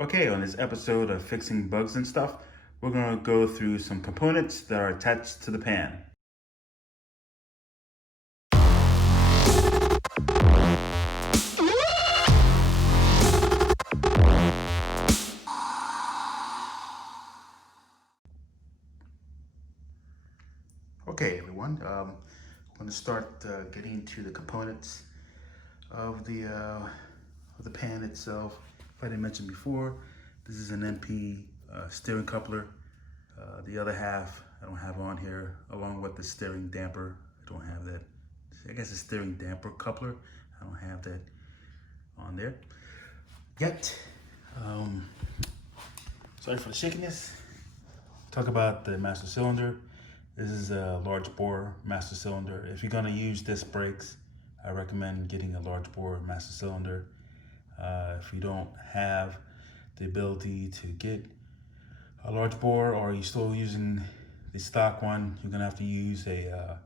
Okay, on this episode of Fixing Bugs and Stuff, we're going to go through some components that are attached to the pan. Okay, everyone, I'm going to start getting into the components of the pan itself. If I didn't mention before, this is an MP steering coupler. The other half I don't have on here, along with the steering damper. I don't have that. I guess a steering damper coupler. I don't have that on there yet. Sorry for the shakiness. Talk about the master cylinder. This is a large bore master cylinder. If you're gonna use disc brakes, I recommend getting a large bore master cylinder. If you don't have the ability to get a large bore, or you're still using the stock one, you're gonna have to use a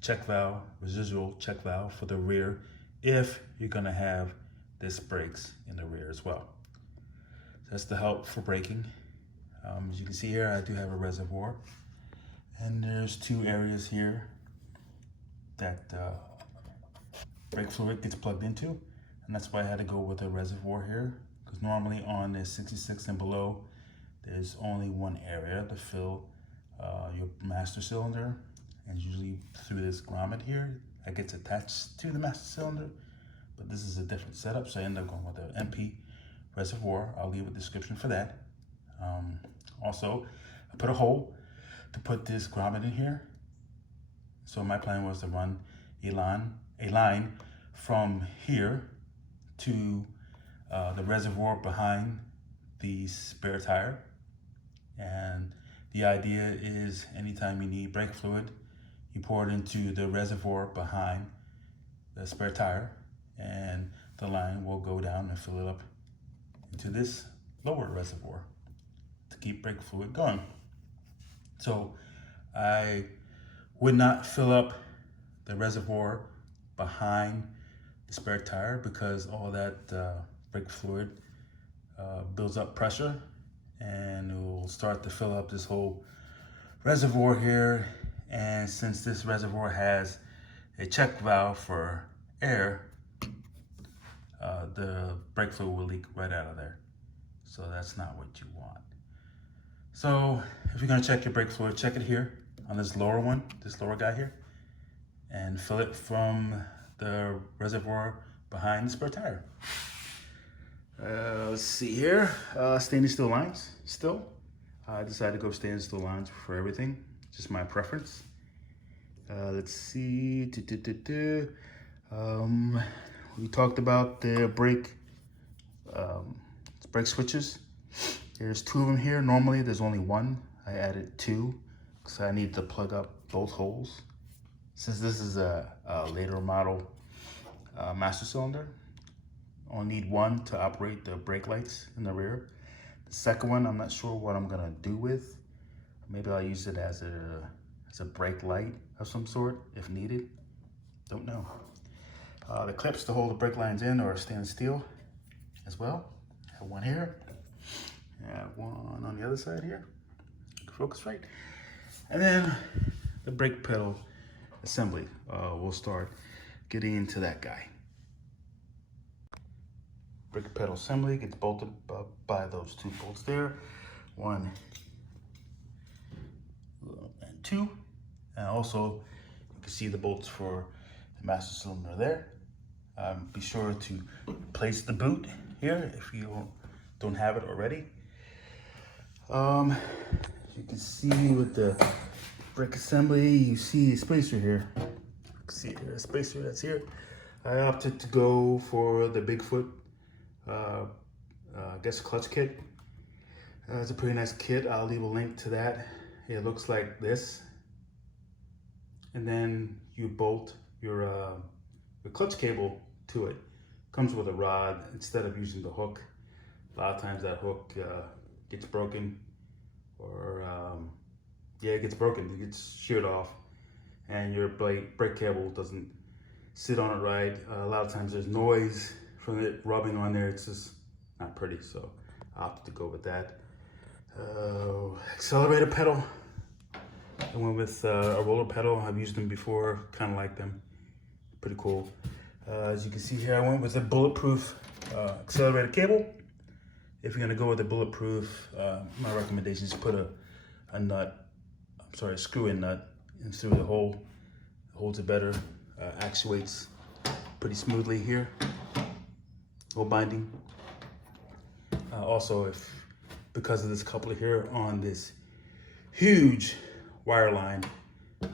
check valve, residual check valve for the rear, if you're gonna have disc brakes in the rear as well. So that's the help for braking. As you can see here, I do have a reservoir, and there's two areas here that brake fluid gets plugged into, and that's why I had to go with a reservoir here, because normally on the 66 and below, there's only one area to fill your master cylinder, and usually through this grommet here that gets attached to the master cylinder. But this is a different setup, so I ended up going with an MP reservoir. I'll leave a description for that. Also, I put a hole to put this grommet in here. So my plan was to run a line from here to the reservoir behind the spare tire. And the idea is anytime you need brake fluid, you pour it into the reservoir behind the spare tire, and the line will go down and fill it up into this lower reservoir to keep brake fluid going. So I would not fill up the reservoir behind the spare tire, because all that brake fluid builds up pressure, and it will start to fill up this whole reservoir here. And since this reservoir has a check valve for air, the brake fluid will leak right out of there. So that's not what you want. So if you're gonna check your brake fluid, check it here on this lower one, this lower guy here, and fill it from the reservoir behind the spare tire. Let's see here, stainless steel lines still. I decided to go stainless steel lines for everything, just my preference. Let's see, we talked about the brake switches. There's two of them here. Normally there's only one. I added two because I need to plug up both holes. Since this is a later model master cylinder, only need one to operate the brake lights in the rear. The second one, I'm not sure what I'm gonna do with. Maybe I'll use it as a brake light of some sort if needed. Don't know. The clips to hold the brake lines in are stainless steel as well. I have one here. I have one on the other side here. Focus right. And then the brake pedal assembly. We'll start getting into that guy. Brake pedal assembly gets bolted by those two bolts there. One and two. And also you can see the bolts for the master cylinder there. Be sure to place the boot here if you don't have it already. You can see with the brake assembly, you see a spacer here. You can see here, a spacer that's here. I opted to go for the Bigfoot, I guess clutch kit. It's a pretty nice kit. I'll leave a link to that. It looks like this. And then you bolt your clutch cable to it. Comes with a rod instead of using the hook. A lot of times that hook gets broken, or it gets broken, it gets sheared off, and your brake cable doesn't sit on it right. A lot of times there's noise from it rubbing on there. It's just not pretty. So I opted to go with that. Accelerator pedal. I went with a roller pedal. I've used them before, kind of like them. Pretty cool. As you can see here, I went with a bulletproof accelerator cable. If you're gonna go with a bulletproof, my recommendation is put a screw-in nut in through the hole. It holds it better, actuates pretty smoothly here. No binding. Also, because of this coupler here on this huge wire line,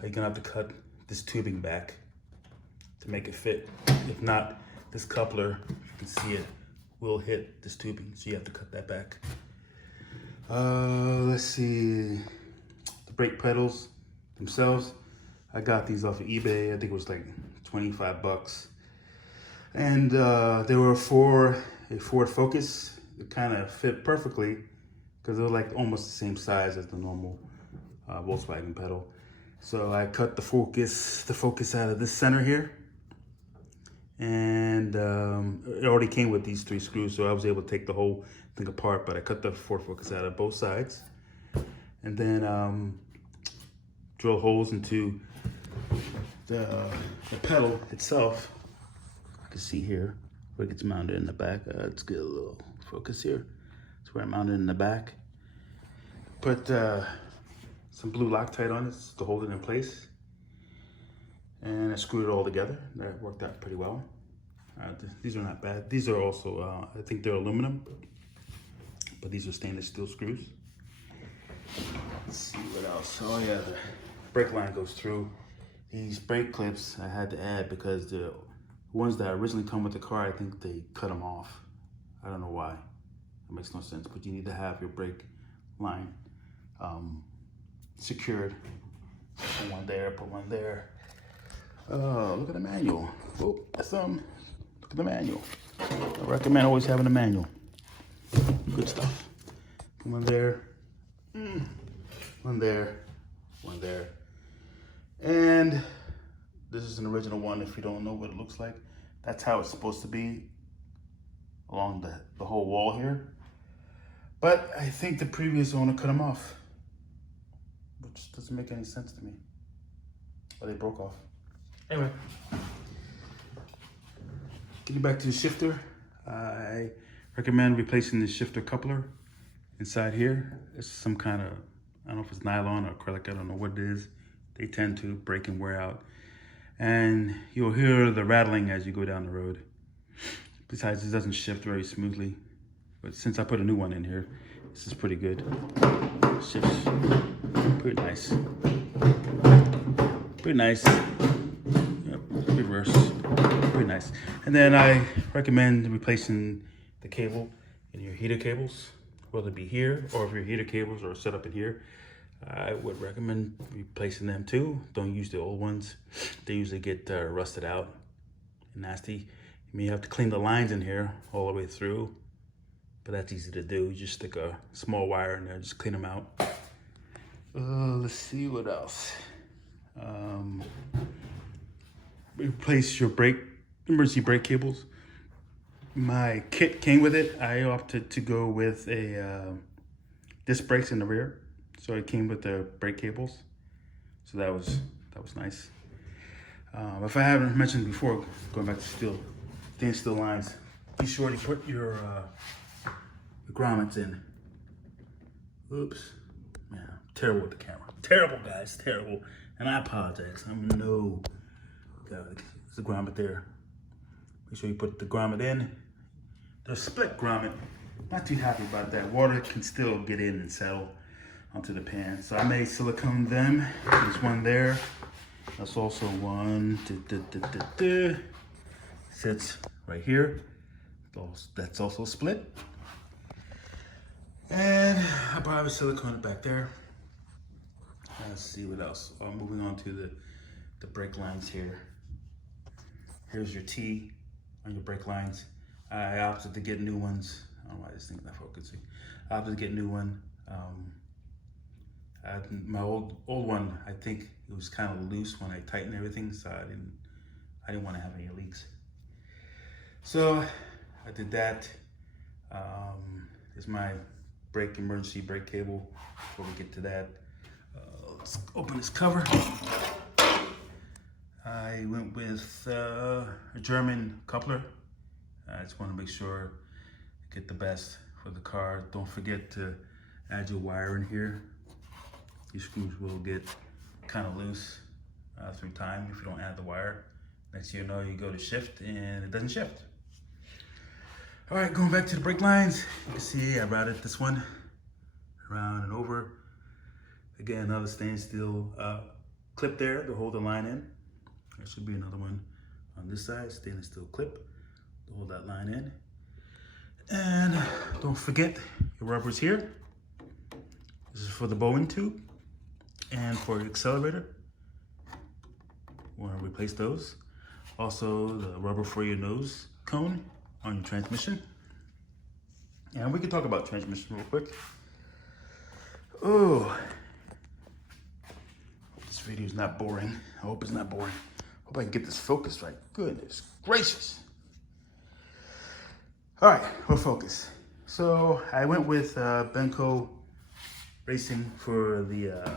you're gonna have to cut this tubing back to make it fit. If not, this coupler, if you can see it, will hit this tubing, so you have to cut that back. Let's see, the brake pedals themselves, I got these off of eBay. I think it was like 25 bucks. And they were for a Ford Focus. It kind of fit perfectly because they were like almost the same size as the normal Volkswagen pedal. So I cut the focus out of this center here. And it already came with these 3 screws, so I was able to take the whole thing apart, but I cut the Ford Focus out of both sides. And then drill holes into the pedal itself. You can see here where it gets mounted in the back. Let's get a little focus here. That's where I mounted in the back. Put some blue Loctite on it to hold it in place. And I screwed it all together. That worked out pretty well. These are not bad. These are also, I think they're aluminum, but these are stainless steel screws. Let's see what else. Oh yeah, the brake line goes through. These brake clips I had to add because the ones that originally come with the car, I think they cut them off. I don't know why. It makes no sense, but you need to have your brake line secured. So put one there, put one there. Look at the manual. Oh, that's look at the manual. I recommend always having a manual. Good stuff. One there, one there, one there. And this is an original one if you don't know what it looks like. That's how it's supposed to be along the whole wall here. But I think the previous owner cut them off, which doesn't make any sense to me. Or they broke off. Anyway, getting back to the shifter, I recommend replacing the shifter coupler inside here. It's some kind of, I don't know if it's nylon or acrylic, I don't know what it is. They tend to break and wear out. And you'll hear the rattling as you go down the road. Besides, it doesn't shift very smoothly. But since I put a new one in here, this is pretty good. Shifts pretty nice. Pretty nice. Yep, reverse. Pretty nice. And then I recommend replacing the cable in your heater cables, whether it be here or if your heater cables are set up in here. I would recommend replacing them too. Don't use the old ones. They usually get rusted out and nasty. You may have to clean the lines in here all the way through, but that's easy to do. You just stick a small wire in there, just clean them out. Let's see what else. Replace your emergency brake cables. My kit came with it. I opted to go with a disc brakes in the rear. So it came with the brake cables. So that was nice. If I haven't mentioned before, going back to stainless steel lines, be sure to put your grommets in. Oops, man, I'm terrible with the camera. Terrible, guys, terrible. And I apologize. I'm no, there's a grommet there. Make sure you put the grommet in. The split grommet, not too happy about that. Water can still get in and settle onto the pan. So I made silicone them. There's one there. That's also one. Sits right here. That's also split. And I probably silicone it back there. Let's see what else. Moving on to the brake lines here. Here's your T on your brake lines. I opted to get new ones. I don't know why this thing's not focusing. I opted to get a new one. My old one, I think it was kind of loose when I tightened everything, so I didn't want to have any leaks. So I did that. There's my emergency brake cable. Before we get to that, let's open this cover. I went with a German coupler. I just want to make sure I get the best for the car. Don't forget to add your wire in here. These screws will get kind of loose through time if you don't add the wire. Next thing you know, you go to shift and it doesn't shift. All right, going back to the brake lines. You can see I routed this one around and over. Again, another stainless steel clip there to hold the line in. There should be another one on this side, stainless steel clip to hold that line in. And don't forget your rubbers here. This is for the Bowden tube and for your accelerator. Want to replace those. Also, the rubber for your nose cone on your transmission. And we can talk about transmission real quick. Oh, this video is not boring. I hope it's not boring. Hope I can get this focus right. Goodness gracious. All right, we'll focus. So I went with Benco Racing for the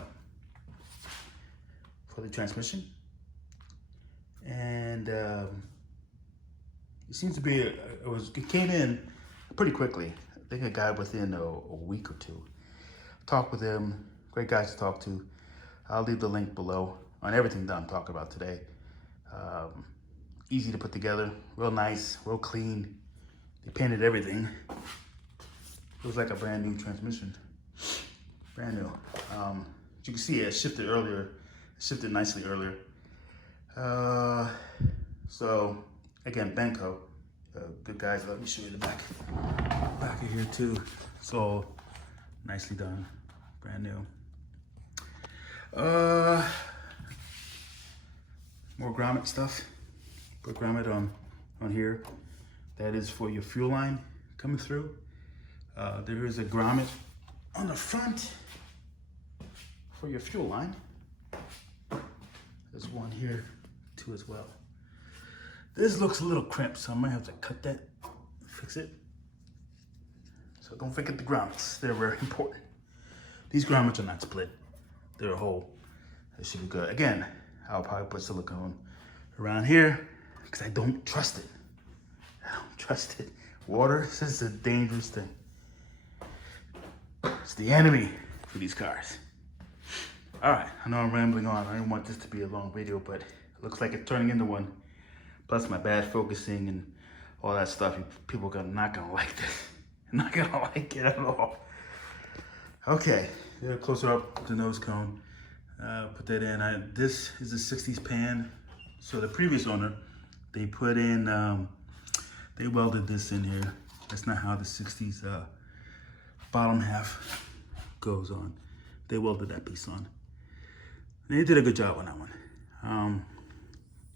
transmission. And it seems to be, it came in pretty quickly. I think it got within a week or two. Talked with him, great guys to talk to. I'll leave the link below on everything that I'm talking about today. Easy to put together, real nice, real clean. They painted everything. It was like a brand new transmission, brand new. As you can see, it shifted earlier, it shifted nicely earlier. So again, Benco, good guys. Let me show you the back of here too. It's all nicely done, brand new. More grommet stuff. Put grommet on here. That is for your fuel line coming through. There is a grommet on the front for your fuel line. There's one here too as well. This looks a little crimped, so I might have to cut that, fix it. So don't forget the grommets, they're very important. These grommets are not split, they're a hole. That should be good. Again, I'll probably put silicone around here because I don't trust it. I don't trust it. Water, this is a dangerous thing. It's the enemy for these cars. All right, I know I'm rambling on. I didn't want this to be a long video, but it looks like it's turning into one. Plus my bad focusing and all that stuff. People are not gonna like this. Not gonna like it at all. Okay, get a closer up the nose cone. Put that in. This is a 60s pan. So the previous owner, they put in, they welded this in here. That's not how the 60s bottom half goes on. They welded that piece on. They did a good job on that one.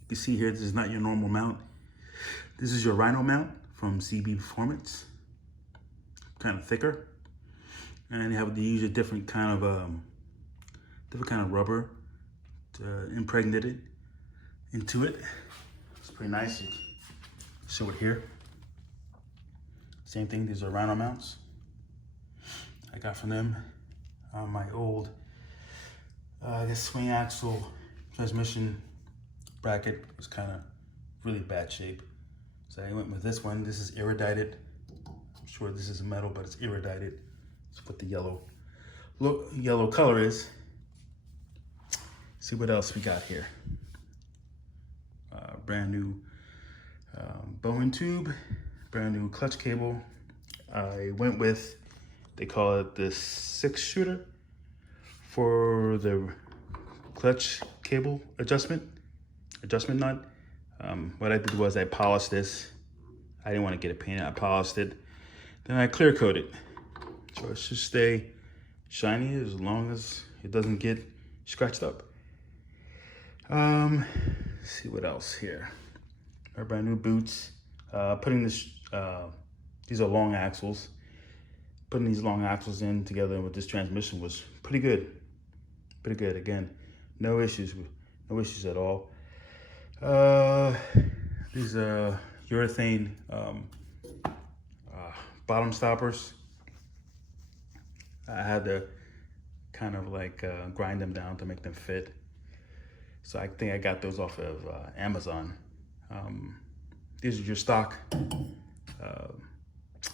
You can see here, this is not your normal mount. This is your Rhino mount from CB Performance. Kind of thicker. And you have to use a different kind of rubber to impregnate it into it. It's pretty nice. You show it here. Same thing, these are Rhino mounts I got from them on my old, I guess, swing axle transmission bracket. Was kind of really bad shape. So I went with this one. This is iridized. I'm sure this is metal, but it's iridized. That's what the yellow color is. See what else we got here. Brand new Bowden tube, brand new clutch cable. I went with, they call it the 6-shooter for the clutch cable adjustment nut. What I did was I polished this. I didn't want to get it painted. I polished it. Then I clear coated it. So it should stay shiny as long as it doesn't get scratched up. Let's see what else here. Our brand new boots. Putting this, these are long axles. Putting these long axles in together with this transmission was pretty good. Pretty good. Again, no issues at all. These urethane bottom stoppers I had to kind of like grind them down to make them fit. So I think I got those off of Amazon. These are your stock. I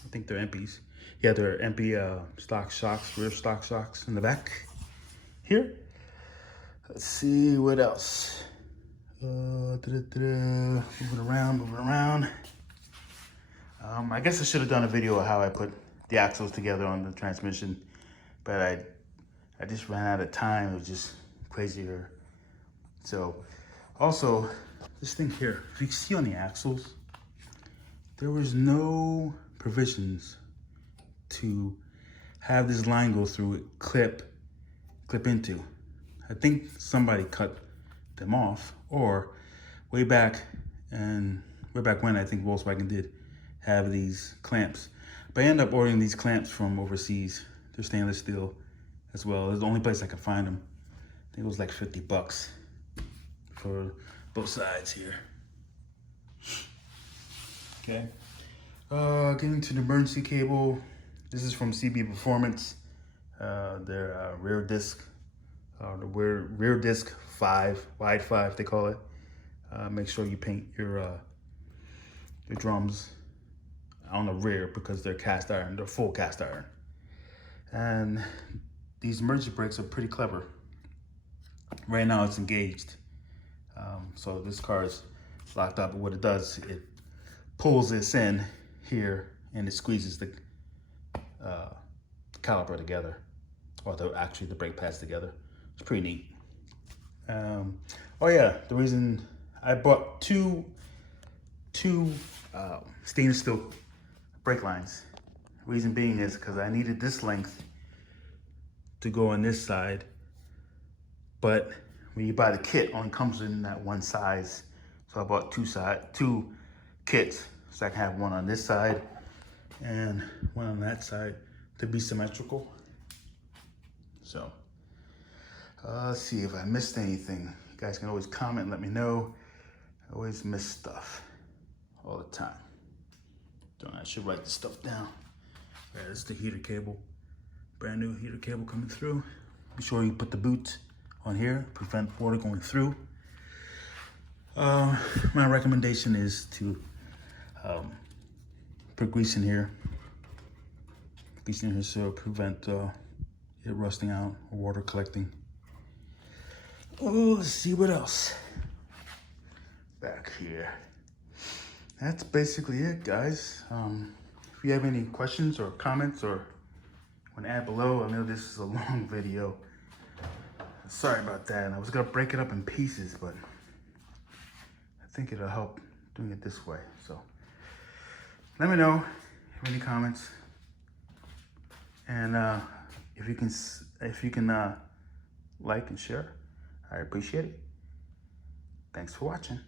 think they're MPs. Yeah, they're MP stock shocks, rear stock shocks in the back here. Let's see what else. Moving around. I guess I should have done a video of how I put the axles together on the transmission, but I just ran out of time. It was just crazier. So, also, this thing here, if you see on the axles, there was no provisions to have this line go through it, clip into. I think somebody cut them off, or way back when I think Volkswagen did have these clamps. But I ended up ordering these clamps from overseas. They're stainless steel as well. It's the only place I could find them. I think it was like 50 bucks for both sides here. Okay. Getting to the emergency cable. This is from CB Performance. Their rear disc, the rear disc 5, wide 5 they call it. Make sure you paint your drums on the rear because they're cast iron. They're full cast iron. And these emergency brakes are pretty clever. Right now it's engaged. So this car is locked up, but what it does, it pulls this in here and it squeezes the caliper together, or actually the brake pads together. It's pretty neat. Oh yeah, the reason I bought two stainless steel brake lines. Reason being is because I needed this length to go on this side, but when you buy the kit, only comes in that one size. So I bought two kits, so I can have one on this side and one on that side to be symmetrical. So let's see if I missed anything. You guys can always comment and let me know. I always miss stuff all the time. I should write this stuff down. Yeah, this is the heater cable. Brand new heater cable coming through. Be sure you put the boot on here, prevent water going through. My recommendation is to put grease in here. Grease in here so prevent it rusting out or water collecting. Oh, let's see what else. Back here. That's basically it, guys. If you have any questions or comments or want to add below, I know this is a long video. Sorry about that. I was gonna break it up in pieces, but I think it'll help doing it this way. So let me know if you have any comments, and if you can like and share, I appreciate it. Thanks for watching.